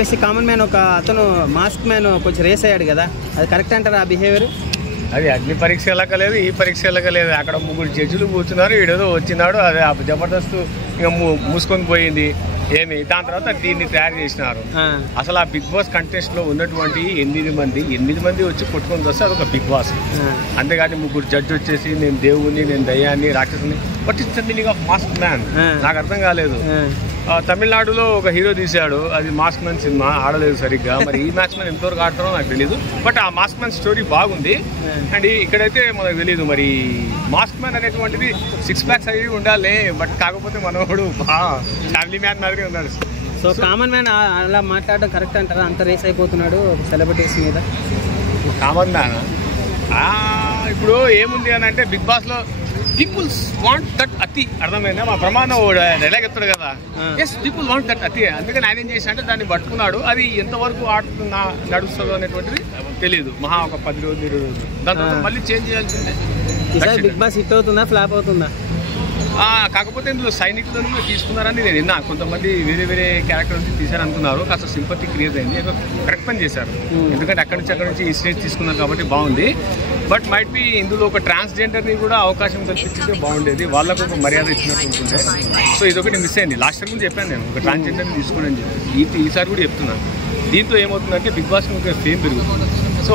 చెప్పేసి common man ఒక అతను మాస్క్ మ్యాన్ కొంచెం రేస్ అయ్యాడు కదా, అది కరెక్ట్ అంటారా ఆ బిహేవియర్? అది అగ్ని పరీక్ష ఎలాగలేదు, ఈ పరీక్ష ఎలాగలేదు. అక్కడ 3 జడ్జిలు కూర్చున్నారు, వీడేదో వచ్చినాడు, అదే జబర్దస్త్ ఇంకా మూసుకొని పోయింది. ఏమి దాని తర్వాత దీన్ని తయారు చేసినారు. అసలు ఆ బిగ్ బాస్ కంటెస్ట్ లో ఉన్నటువంటి 8 మంది వచ్చి కొట్టుకొని వస్తే అదొక బిగ్ బాస్. అంతేగాని 3 జడ్జి వచ్చేసి నేను దేవుణ్ణి, నేను దయ్యాన్ని, రాక్షసుని. What is the meaning of mask man? నాకు అర్థం కాలేదు. తమిళనాడులో ఒక హీరో తీశాడు, అది మాస్క్ మ్యాన్ సినిమా, ఆడలేదు సరిగ్గా. మరి ఈ మాస్క్ మ్యాన్ ఎంతవరకు ఆడతారో నాకు తెలియదు. బట్ ఆ మాస్క్ మ్యాన్ స్టోరీ బాగుంది. అండ్ ఇక్కడైతే మనకు తెలియదు మరి మాస్క్ మ్యాన్ అనేటువంటిది 6 ప్యాక్స్ అవి ఉండాలి. బట్ కాకపోతే మనోడు ఫ్యామిలీ మ్యాన్ మాదిరి ఉన్నాడు. సో కామన్ మ్యాన్ అలా మాట్లాడడం కరెక్ట్ అంటారా? అంత రేస్ అయిపోతున్నాడు సెలబ్రిటీస్ మీద. కామన్ మ్యాన్ ఇప్పుడు ఏముంది అని అంటే, బిగ్ బాస్ లో పీపుల్స్ వాంట్ దట్ అతి. అర్థమైందా? మా ప్రమాణం డైలాగ్ చెప్తాడు కదా, ఎస్ పీపుల్ వాంట్ దట్ అతి. అందుకని ఆయన ఏం చేశాడంటే దాన్ని పట్టుకున్నాడు. అది ఎంతవరకు నడుస్తుందో అనేటువంటిది తెలియదు. మహా ఒక 10 రోజులు 20 రోజులు, దాని తర్వాత మళ్ళీ చేంజ్ చేయాల్సిందే. బిగ్ బాస్ హిట్ అవుతుందా ఫ్లాప్ అవుతుందా? కాకపోతే ఇందులో సైనికులను కూడా తీసుకున్నారని నేను విన్నా. కొంతమంది వేరే క్యారెక్టర్ నుంచి తీశారనుకున్నారు. కాస్త సింపతి క్రియేట్ అయింది. కరెక్ట్ పని చేశారు. ఎందుకంటే అక్కడి నుంచి ఈ స్టేజ్ తీసుకున్నారు కాబట్టి బాగుంది. బట్ మైట్ బి ఇందులో ఒక ట్రాన్స్జెండర్ని కూడా అవకాశం కల్పించితే బాగుండేది. వాళ్ళకు ఒక మర్యాద ఇచ్చినట్టు ఉంటుండే. సో ఇదొకటి మిస్ అయింది. లాస్ట్ టైం కూడా చెప్పాను నేను, ఒక ట్రాన్స్జెండర్ని తీసుకోండి అని చెప్పి. ఈసారి కూడా చెప్తున్నాను. దీంతో ఏమవుతుందంటే బిగ్ బాస్ ఒక ఫేమ్ పెరుగుతుంది. సో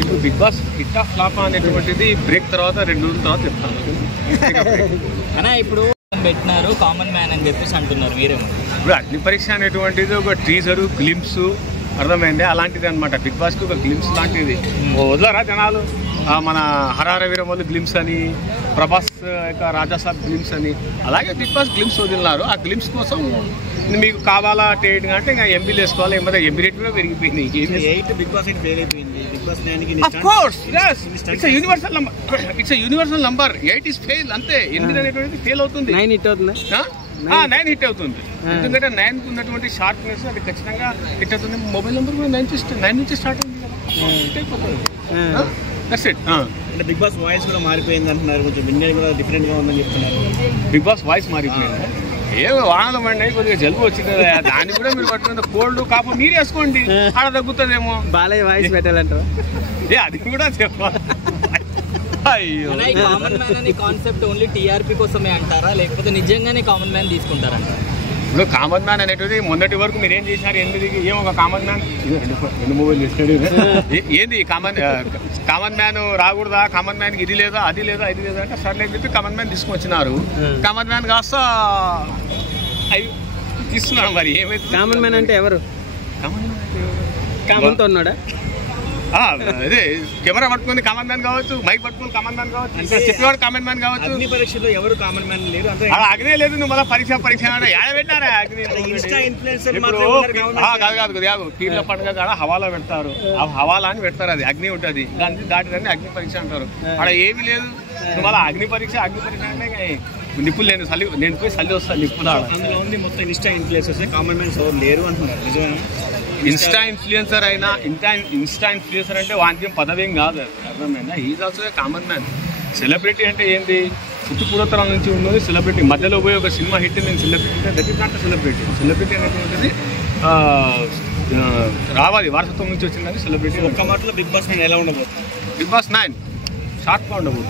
ఇప్పుడు Bigg Boss hit of flop అనేటువంటిది బ్రేక్ తర్వాత 2 రోజుల తర్వాత చెప్తాను. అన్నా ఇప్పుడు పెట్టినారు కామన్ మ్యాన్ అని చెప్పేసి అంటున్నారు, మీరేమో? ఇప్పుడు అగ్ని పరీక్ష అనేటువంటిది ఒక టీజరు, గ్లిమ్స్, అర్థమైంది అలాంటిది అనమాట. బిగ్ బాస్కి ఒక గ్లిమ్స్ లాంటిది. వదలరా జనాలు. మన హరార వీరమల్లు గ్లిమ్స్ అని, ప్రభాస్ యొక్క రాజాసాబ్ గ్లిమ్స్ అని, అలాగే బిగ్ బాస్ గ్లిమ్స్ వదిలినారు. ఆ గ్లిమ్స్ కోసం మీకు కావాలా టేట్ అంటే ఇంకా ఎంబీలు వేసుకోవాలి. ఏమైనా ఎంబీ రేట్ కూడా పెరిగిపోయింది. బిగ్ బాస్ ఫెయిల్ అయిపోయింది. Bigg Boss universal number. 8 is fail అంతే. 8 అనేటువంటిది ఫెయిల్ అవుతుంది. 9 హిట్ అవుతుంది. 9 హిట్ అవుతుంది. ఎందుకంటే 9కు ఉన్నటువంటి షార్ప్నెస్ అది ఖచ్చితంగా హిట్ అవుతుంది. మొబైల్ నెంబర్ కూడా 9 నుంచి స్టార్ట్ అయింది కదా, హిట్ అయిపోతుంది. అంటే బిగ్ బాస్ వాయిస్ కూడా మారిపోయింది అంటున్నారు. కొంచెం విన్నర్ కూడా డిఫరెంట్ గా ఉందని చెప్తున్నారు. బిగ్ బాస్ వాయిస్ మారిపోయింది. ఏమో వాహనాలు పడినాయి, కొద్దిగా జలుబు వచ్చింది కదా, దాన్ని కూడా మీరు పట్టుకుంటే కోల్డ్ కాపు మీరు వేసుకోండి, ఆడ తగ్గుతుందేమో. బాలయ్య వాయిస్ పెట్టాలంటారు. అది కూడా చెప్పాలి. అయ్యో, కామన్ మ్యాన్ అనే కాన్సెప్ట్ ఓన్లీ టీఆర్పీ కోసమే అంటారా, లేకపోతే నిజంగానే కామన్ మ్యాన్ తీసుకుంటారంటారా? ఇప్పుడు కామన్ మ్యాన్ అనేటిది మొన్నటి వరకు మీరు ఏం చేసినారు? 8కి ఏమో ఒక కామన్ మ్యాన్ 2 మూవీలు చేసినాడు. ఏంది కామన్ మ్యాన్ రాకూడదా? కామన్ మ్యాన్కి ఇది లేదా, అది లేదా, ఇది లేదా అంటే సర్లే అని చెప్పి కామన్ మ్యాన్ తీసుకొచ్చినారు. కామన్ మ్యాన్ కాస్త అవి తీసుకున్నాడు. మరి ఏమైతే కామన్ మ్యాన్ అంటే ఎవరు? కామన్తో ఉన్నాడా? అదే కెమెరా పట్టుకుని కామన్ మ్యాన్ కావచ్చు, మైక్ పట్టుకుని కామన్ మ్యాన్ కావచ్చు, చెప్పేవాడు కామన్ మ్యాన్ కావచ్చు. అగ్ని పరీక్షలో ఎవరు కామన్ మ్యాన్ లేరు. అగ్నే లేదు. నువ్వు మళ్ళీ పరీక్ష ఏడ పెట్టినారా? అగ్ని కాదు పీర్ల పండుగ కాడ హవాలా పెడతారు. ఆ హవాలా అని పెడతారు. అది అగ్ని ఉంటుంది. దాటిదాన్ని అగ్ని పరీక్ష అంటారు. అక్కడ ఏమీ లేదు. నువ్వు మళ్ళీ అగ్ని పరీక్ష అంటే నిప్పులు నేను పోయి చల్లి వస్తాను నిప్పులు. అందులో ఉంది మొత్తం ఇన్స్టా ఇన్ఫ్లుయెన్సర్స్, కామన్ మ్యాన్స్ ఎవరు లేరు అంటున్నారు. నిజమేనా? ఇన్స్టా ఇన్ఫ్లుయెన్సర్ అయినా ఇన్స్టా ఇన్ఫ్లుయెన్సర్ అంటే వాంఛం పదవేం కాదు. అర్థమైందా? Is also common man. Celebrity అంటే ఏంటి? పుట్టుపూర్వతరం నుంచి ఉన్నది సెలబ్రిటీ. మధ్యలో పోయి ఒక సినిమా హిట్ నేను సెలబ్రిటీ అంటే that is not celebrity. Celebrity అనేటువంటిది రావాలి, వారసత్వం నుంచి వచ్చిందని సెలబ్రిటీ. ఒక్క మాటలో బిగ్ బాస్ 9 ఎలా ఉండబోతుంది? బిగ్ బాస్ 9 షార్ట్గా ఉండబోతుంది.